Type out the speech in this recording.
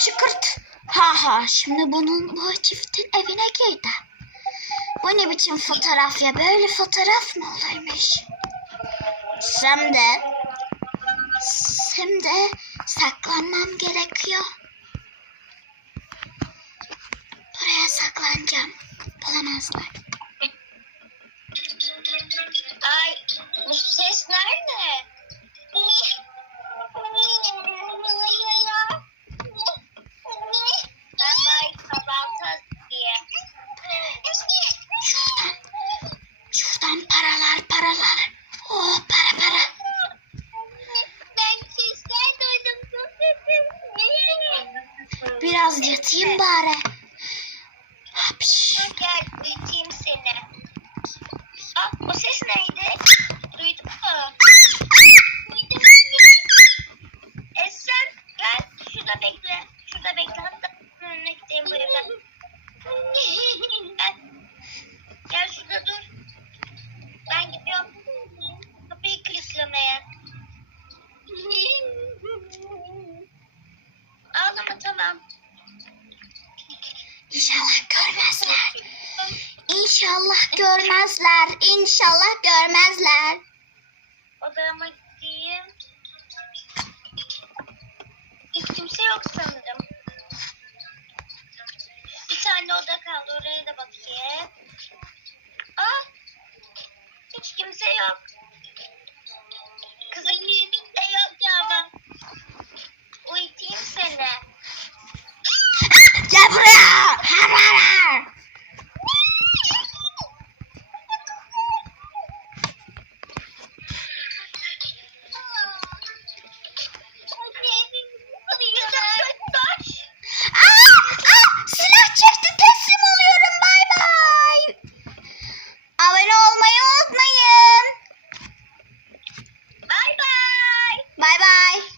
çıkırt. Ha ha şimdi bunun bu çiftin evine girdi. Bu ne biçim fotoğraf ya böyle fotoğraf mı olurmuş? Şimdi şimdi saklanmam gerekiyor. Buraya saklanacağım. Bulamazlar. Paralar paralar. Oh para para. Ben sesler duydum. Biraz yatayım bari. Hapş. Gel İnşallah görmezler. İnşallah görmezler. İnşallah görmezler. Odama gideyim. Hiç kimse yok sanırım. Bir tane oda kaldı. Oraya da bakayım. Aa! Hiç kimse yok. 拜拜。